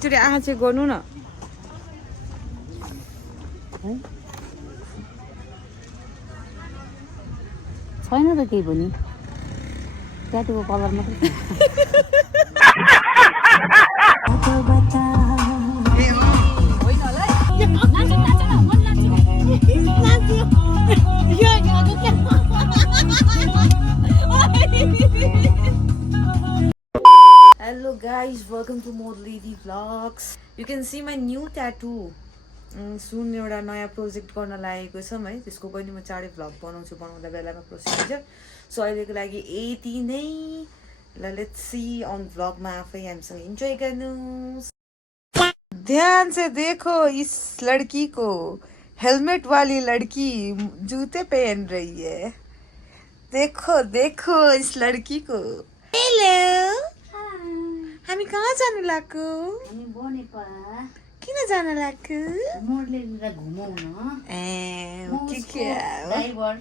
एकचोटि आँखा चेक गर्नु न। छैन त केही पनि ट्याटुको कलर मात्रै Hello guys, welcome to Mod Lady Vlogs. You can see my new tattoo. सुन एउटा नयाँ प्रोजेक्ट गर्न लागेको छौँ है, त्यसको पनि म चाँडै भ्लग बनाउँदा बेलामा प्रोसिजर। सो अहिलेको लागि यति नै। ल लेट्स सी अन भ्लगमा आफै हामीसँग इन्जोय गर्नुहोस्। ध्यान से देखो इस लड़की को, हेलमेट वाली लड़की जूते पहन रही है। देखो देखो इस लड़की को। हेलो, हामी कहाँ जानु लाग्यो? हामी बनेपा किन जान लाग्यो? मोडले लिएर घुमाउन। के ड्राइभर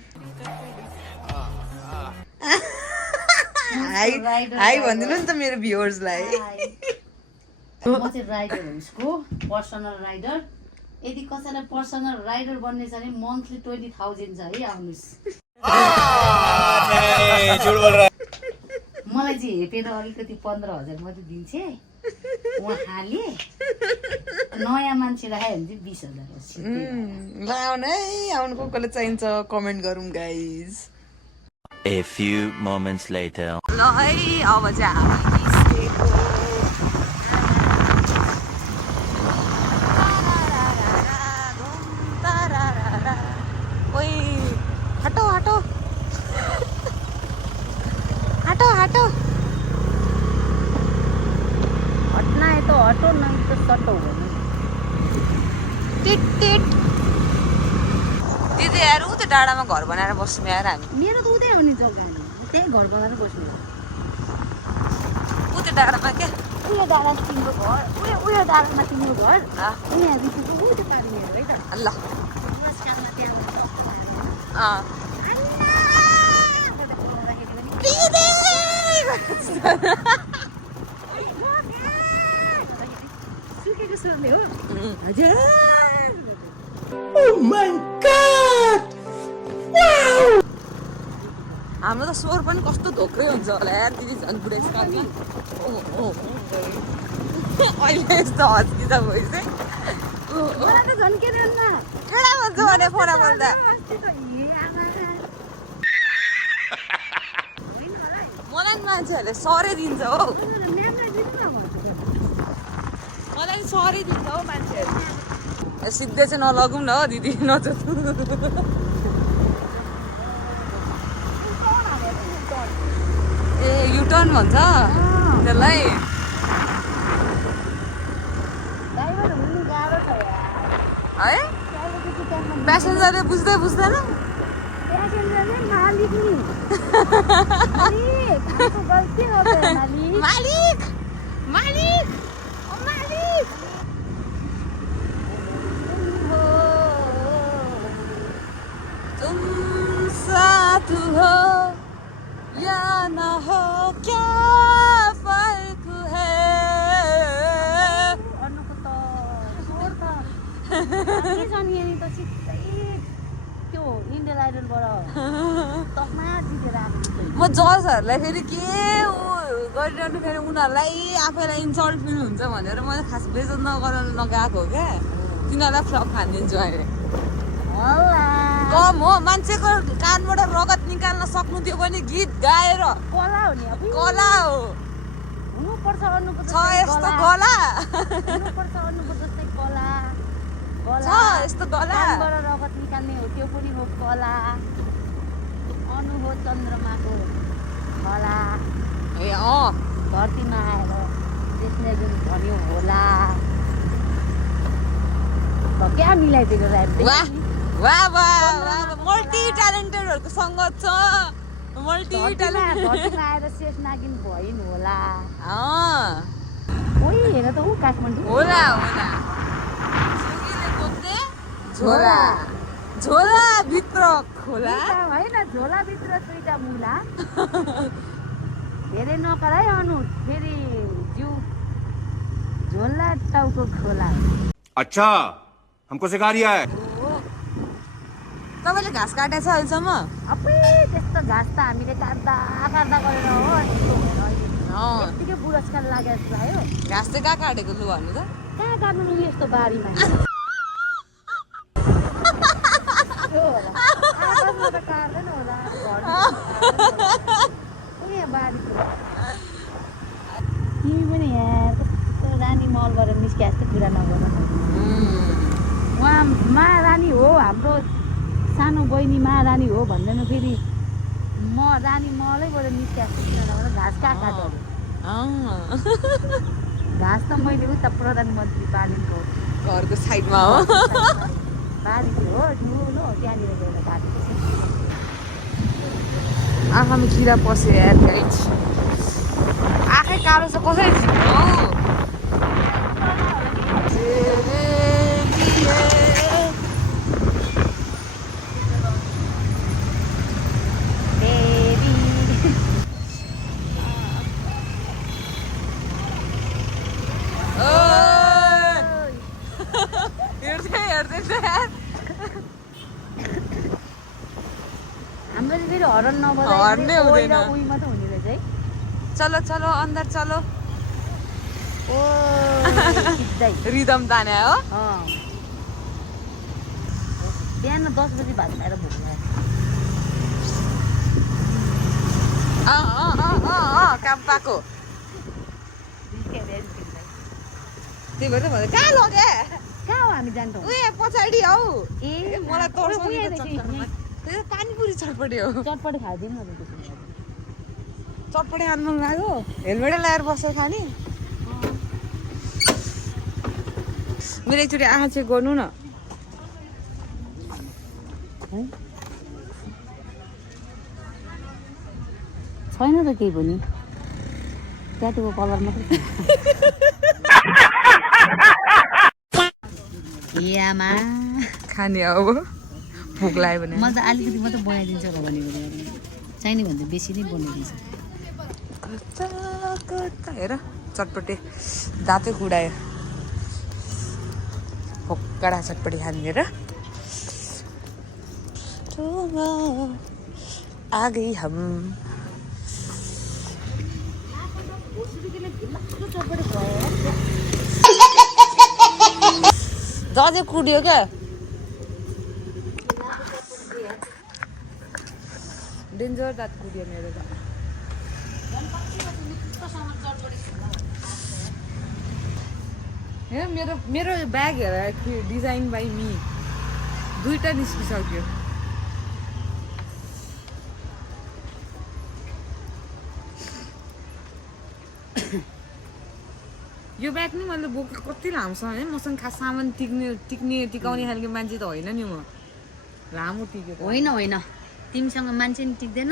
हाई भनिदिनु नि त मेरो भ्युअर्सलाई। म चाहिँ राइडर हो, उसको पर्सनल राइडर। यदि कसैलाई पर्सनल राइडर बन्ने छ भने मन्थली 20,000 छ है, आउनुहोस्। मलाई चाहिँ हेपेर अलिकति 15,000 मात्रै दिन्छे। उहाँले नयाँ मान्छे राख्यो भने चाहिँ 20,000 ल आउनु है, आउनु को कसले चाहिन्छ कमेन्ट गरौँ guys. A few moments later. ल है, अब चाहिँ हामी निस्केको। ओइ हटो हटो हटो हटो, हट्ना है तो हटो, नहीं तो सटो। Tit tit. दिदी यार ऊ त्यो डाँडामा घर बनाएर बस्नु यार हामी। मेरो त उतै हो नि जग्गा, त्यही घर बनाएर बस्नु। ऊ त्यो डाँडामा क्या, उयो डाँडा तिम्रो घर, उयो डाँडामा तिम्रो घर, यहाँ बिचको ऊ त्यो पारि मेरो है त। ल नमस्कारमा त्यहाँ सुकेको सुरले हो। हजुर हाम्रो त स्वर पनि कस्तो धोक्रै हुन्छ होला यार। दिदी झन् बुढेसकालमा अहिले यस्तो हस्किँदा भइस है। मलाई त झन् के रहन्न केडा भन्छ भने फोन बोल्दा मलाई नि मान्छेहरूले सरै दिन्छ हो। मलाई नि सरै दिन्छ हौ मान्छेहरू। सिधै चाहिँ नलगौँ न हो दिदी, नजोत्नु। ए युटर्न भन्छ त्यसलाई। है प्यासेन्जरले बुझ्दै बुझ्दैन। मालिक मालिक तुम साथ हो या न हो क्या फर्क है। म जजहरूलाई फेरि के गरिरहनु, फेरि उनीहरूलाई आफैलाई इन्सल्ट फिल हुन्छ भनेर मैले खास बेइज्जत नगराउन नगएको हो क्या। तिनीहरूलाई फ्लप खानिदिन्छु अहिले। कम हो मान्छेको कानबाट रगत निकाल्न सक्नु, त्यो पनि गीत गाएर। कला हो नि, अब कला हो, हुनुपर्छ अनुको छ यस्तो गला, हुनुपर्छ अनुको जस्तै कला। छ यस्तो गला। कानबाट रगत निकाल्ने हो, त्यो पनि हो कला। अनु हो चन्द्रमाको कला। ए धरतीमा आएर त्यसले जुन भन्यो होला, क्या मिलाइदिएको वाह वाह वाह वाह, मल्टी ट्यालेन्टेडहरूको सङ्गत छ। मल्टी ट्यालेन्टेड धरतीमा आएर शेष नागिन भइन् होला। ओइ हेर त ऊ काठमाडौँ होला होला। सुकीले बोक्ने झोला, झोला भित्र खोला होइन, झोला भित्र 2टा मुला। धेरै नकर है अनु, फेरि जिउ झोला टाउको खोला अच्छा हमको सिखा रिया है तपाईँले घाँस काटेछ अहिलेसम्म अबै त्यस्तो घाँस त हामीले काट्दा गरेर हो यस्तो भएर अहिले यत्तिकै बुढस्काल लागेको जस्तो आयो घाँस चाहिँ कहाँ काटेको लु भन्नु त कहाँ काट्नु लु यस्तो बारीमा त्यो होला आकाशमा त काट्दैन होला घरमा बारीको तिमी पनि यहाँ कस्तो रानी महलबाट निस्के जस्तो कुरा नगर उहाँ महारानी हो हाम्रो सानो बहिनी महारानी हो भन्दैन फेरि म रानी महलैबाट निस्के जस्तो कुरा नगर घाँस कहाँ काट्यो घाँस त मैले उता प्रधानमन्त्री पालेको घरको साइडमा हो बारीको हो ठुलो त्यहाँनिर गएर काटेको आँखामा किरा पस्यो यार गाइज आँखै कालो छ कसरी छिर्नु हाम्रो चाहिँ फेरि हरन हर्न नै नबजाइ हुँदैन। उही मात्रै हुने रहेछ है चलो चलो अंदर चलो ओ सिधै रिदम ताने हो बिहान 10 बजी भात खाएर भोक लाग्यो काम पाएको त्यही भएर भने कहाँ लगे कहाँ हो हामी जान्छौँ उयो पछाडि हौ ए मलाई तर्साउने उयो त चक्करमा। त्यो पानीपुरी चटपटे हो चटपटे खाइदिउँ न त त्यसो भए। चटपटे खानु मन लाग्यो हेलमेटै लगाएर बसेर खाने मेरो एकचोटि आँखा चेक गर्नु न है? छैन त केही पनि ट्याटुको कलर मात्रै छ यामा खाने अब भोक लाग्यो भने म त अलिकति मात्रै बनाइदिन्छ होला भनेको चाहिने भन्दा बेसी नै बनाइदिन्छ हेर चटपटे दाँतै खुडायो भोक्कडा चटपटी खाने हेर आ गई हम दजै कुडियो क्या डेन्जर दाँत कुडियो मेरो त हेर मेरो मेरो ब्याग हेर डिजाइन बाई मी दुईटा निस्किसक्यो यो ब्याग नि मैले बोकेको कति लामो समय मसँग खास सामान टिकाउने खालको मान्छे त होइन नि म लामो टिकेको होइन होइन तिमीसँग मान्छे नि टिक्दैन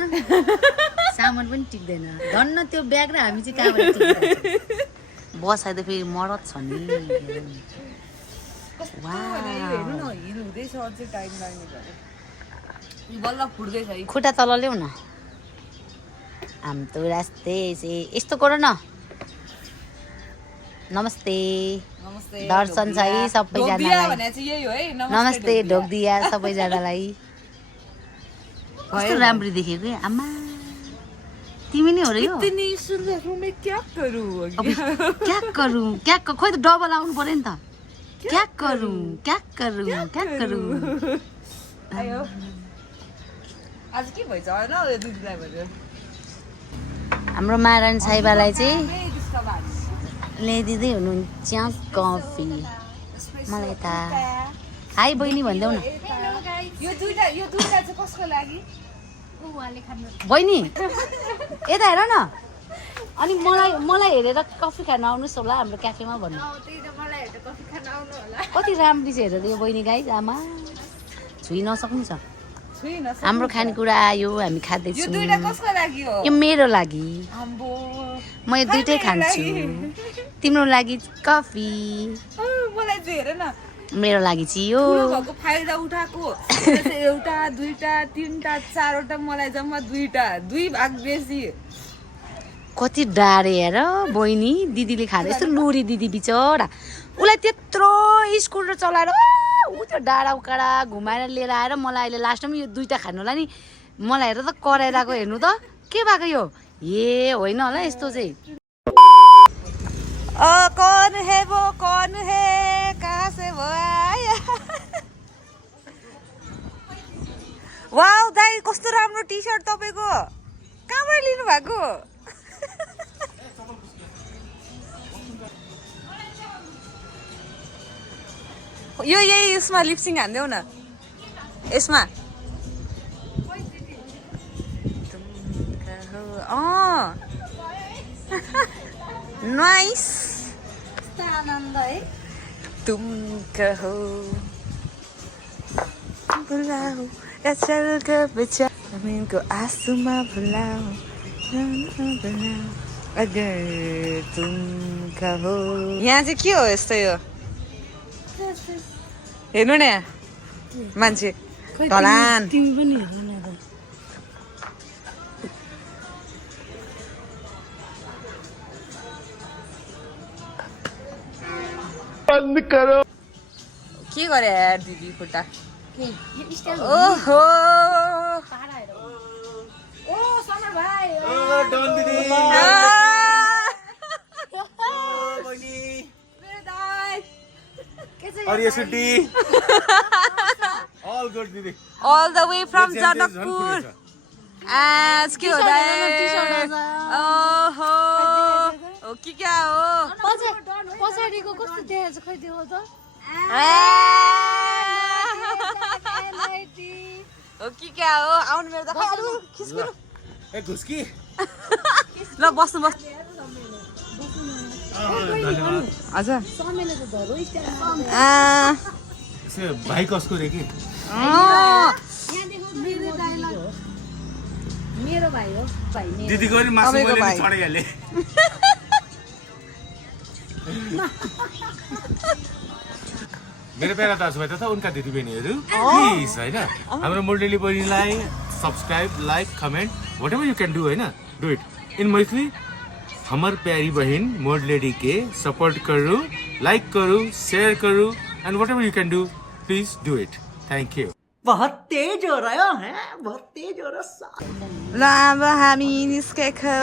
सामान पनि टिक्दैन धन्न त्यो ब्याग र हामी चाहिँ कहाँबाट टिक्छ बसाइदिए फेरि मरद छ नि हेर्नु न हिल हुँदैछ अझै टाइम लाग्ने भयो यो बल्ल फुट्दैछ है खुट्टा तल ल्याउ न हम तो रास्ते से यस्तो गर न नमस्ते नमस्ते दर्शन छ है सबैजनालाई भने चाहिँ यही हो है नमस्ते ढोकदिया सबैजनालाई कस्तो राम्ररी देखेको है आमा तिमी नै हो र यो इतनी सुन्दर हूं मैं क्या करूं क्या करूं खोइ त डबल आउनु पर्यो नि त क्या करूं आयो आज के भइछ होइन यो दुधलाई भनेर हाम्रो महारानी साहिबालाई चाहिँ ए डिस्टर्ब हाल्नु ल्याइदिँदै हुनुहुन्छ कफी मलाई त हाई बहिनी भनिदेऊ न यो दुईटा चाहिँ कसको लागि बहिनी यता हेर न अनि मलाई हेरेर कफी खान आउनुहोस् होला हाम्रो क्याफेमा भन्नु कति राम्री छ हेरेर यो बहिनी गाई आमा छुइ नसक्नु छ हाम्रो खानेकुरा आयो हामी खाँदैछौँ यो दुईटा कसको लागि हो यो मेरो लागि आम्बो म यो दुइटै खान्छु तिम्रो लागि कफी मलाई चाहिँ हेर न मेरो लागि चाहिँ यो ठुलो भएको फाइदा उठाएको एउटा दुईटा तिनटा चारवटा मलाई जम्मा दुई भाग बेसी कति डाँडे हेर बहिनी दिदीले खाएर यस्तो लोरी दिदी बिचरा उसलाई त्यत्रो स्कुटर चलाएर ऊ त्यो डाँडा उकाडा घुमाएर लिएर आएर मलाई अहिले लास्टमा यो दुईवटा खानु होला नि मलाई हेर त कराइरहेको हेर्नु त के भएको यो ए होइन होला यस्तो चाहिँ कौन है वो कौन है कहाँ से वो आया वाउ दाइ कस्तो राम्रो टी सर्ट तपाईँको कहाँबाट लिनु भएको यो यही उसमा लिपसिङ हान्देऊ न यसमा नाइस आनन्द है तुम कहो बुलाओ या चल कर बचा जमीन को आसमां बुलाओ बुलाओ अगर तुम कहो यहाँ चाहिँ के हो यस्तो यो हेर्नु न मान्छे ढलान तिमी पनि हेर्नु न त बंद करो के गरे यार दिदी खुट्टा के यो स्टाइल ओहो पारा हेर ओ समर भाइ डन दीदी मेरो दाइ के चाहिँ और ये सिटी ऑल गुड दीदी all the way from Janakpur आज के हो दाइ ओहो हो कि क्या हो पछाडिको कस्तो देखेछ खै देऊ त हो कि क्या हो आउनु मेरो दाइ खिस्किनु ए घुस्की ल बस्नु बस्नु हजुर समेले त धरो स्टाइल से भाइ कसको रे कि यहाँ देखौ मेरो दाइलाई मेरो भाइ हो भाइ मेरो दीदी को नि मासु तपाईँको मैले भाइ। नि चढाइहाले मेरो प्यारा दाजुभाइ तथा उनका दिदीबहिनीहरू प्लिज होइन हाम्रो मोल्डेली बहिनीलाई subscribe like comment what ever you can do है ना डू इट इन मैथिली हमर प्यारी बहन मोड लेडी के सपोर्ट करू लाइक करू शेयर करू and what ever you can do please do it thank you बहुत तेज हो रहा है बहुत तेज हो रहा है ल अब हामी निस्केको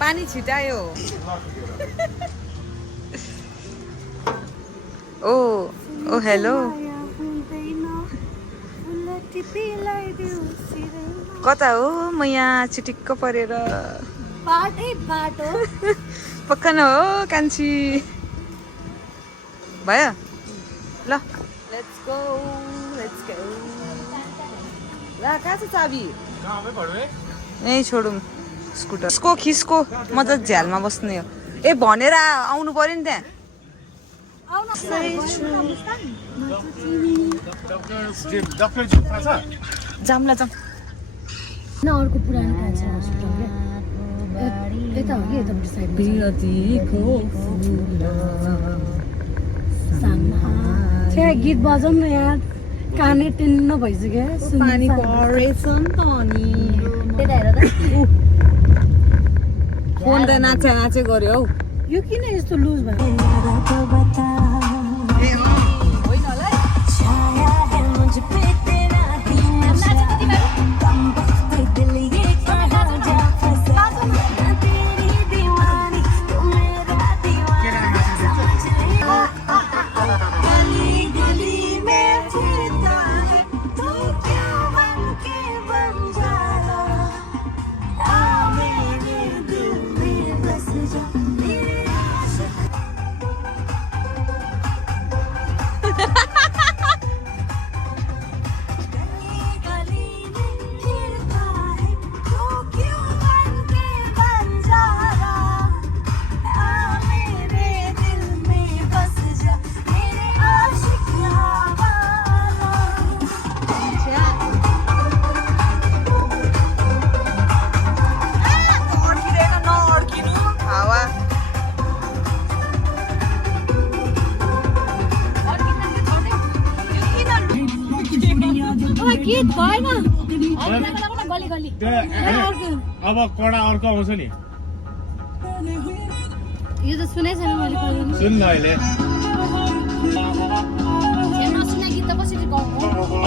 पानी छिटायो ओ ओ हेलो कता हो म यहाँ चिटिक्क परेर बाटो पक्का न हो कान्छी भयो ल लेट्स गो ल कहाँ छ चाबी यहीँ छोडौँ स्कुटर यसको खिसको म त झ्यालमा बस्ने हो ए भनेर आउनु पर्यो नि त्यहाँ जाम्ला जाउँ न अर्को पुरानो क्यान्सर हस्पिटल क्या यता हो कि यतापट्टि साइड त्यहाँ गीत बजाउँ न यहाँ कानै टिन्न भइसक्यो पानी परेछ नि त अनि त्यता हेर त फोन त नाचे नाचे गऱ्यो हौ यो किन यस्तो लुज भयो गीत भएन गली गली अब कडा अर्को आउँछ नि यो त सुनै छैन मैले कहिले नि सुन न अहिले नसुने गीत त कसरी गाउँछ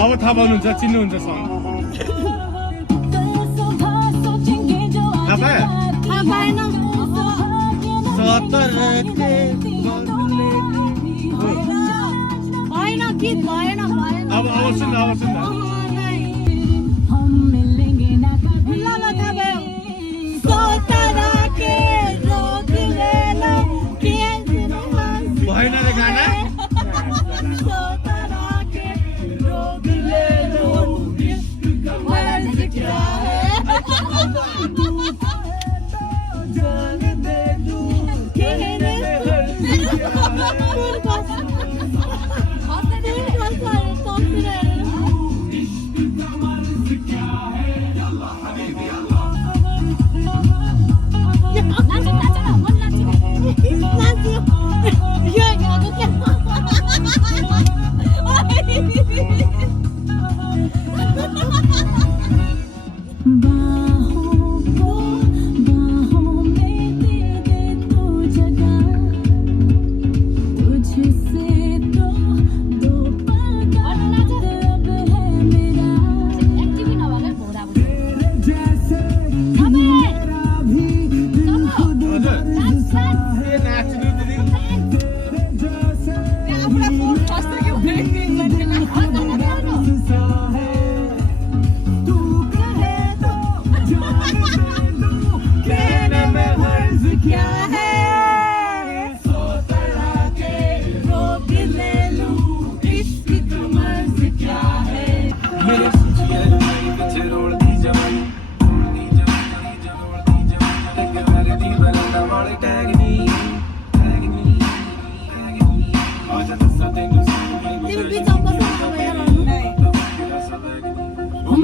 अब थाहा पाउनुहुन्छ चिन्नुहुन्छ सङ थाहा पायो थाहा पाएन भएन गीत भएन अब सुन न भएन रे गाना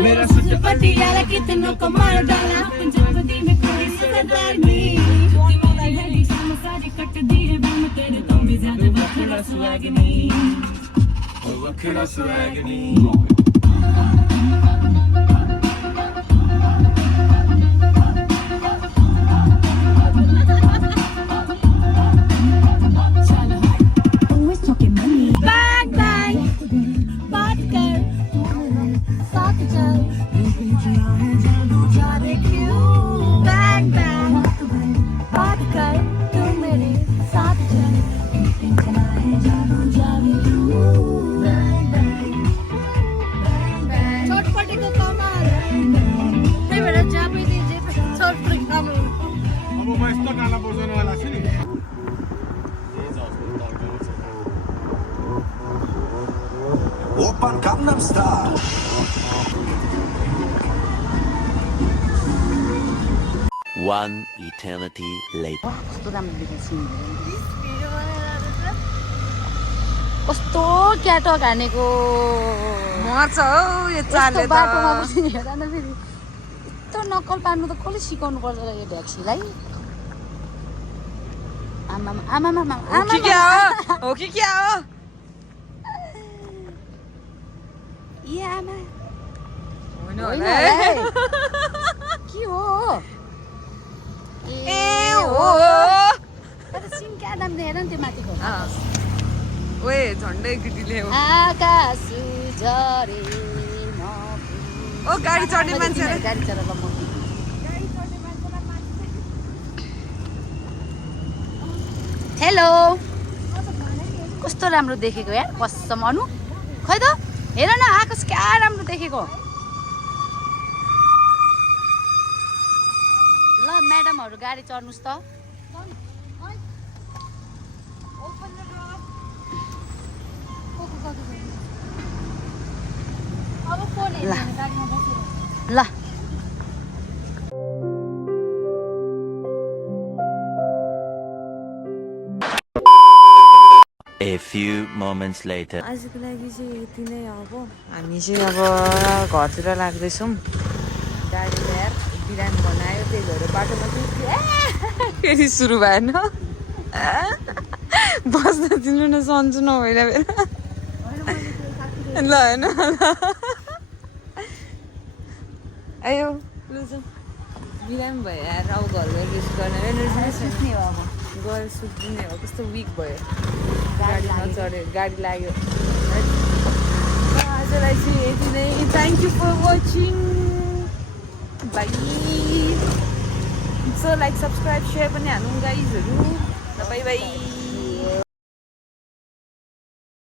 मेरा पटियाला कितनों को मार डाला पंजाबी में कोई सरदारनी मसाज कट दी है बम तेरे तुम भी ज्यादा वखरा सुहागनी Oppan Gangnam Style. One eternity later. कस्तो राम्रो देखेको कस्तो क्याटक हानेको मर्छ हौ यो चालले त बाटोमा पनि हेर न फेरि यस्तो नक्कल पार्नु त कसले सिकाउनु पर्छ र यो ट्याक्सीलाई आमा हो कि क्या हो ए आमा होइन होइन होला होला है। के हो ए हो तर सिङ क्या दामले हेर न त्यो माथिको ओए झन्डै गिटीले हो आकाश झरे ओ गाडी चढ्ने मान्छे गाडी चढेर म हेलो कस्तो राम्रो देखेको यार कसम अनु खै त हेर न आकाश क्या राम्रो देखेको ल म्याडमहरू गाडी चढ्नुहोस् त ल A few moments later. आजको लागि चाहिँ यति नै अब हामी चाहिँ अब घरतिर लाग्दैछौँ गाडी ल्याएर बिरामी बनायो त्यही भएर बाटोमा फेरि सुरु भएन बस्न दिनु न सन्चो नभएर ल होइन आयो लुजु बिरामी भयो यार अब घर गएर रेस्ट गर्न एनर्जी नै छैन सुत्ने हो अब गएर सुत्ने हो कस्तो विक भयो गाडी गाडीमा लाग्यो। चढ्यो गाडी लाग्यो आजलाई चाहिँ यति नै thank you for watching bye so like subscribe share पनि हाल्नु गाइजहरू बाई बाई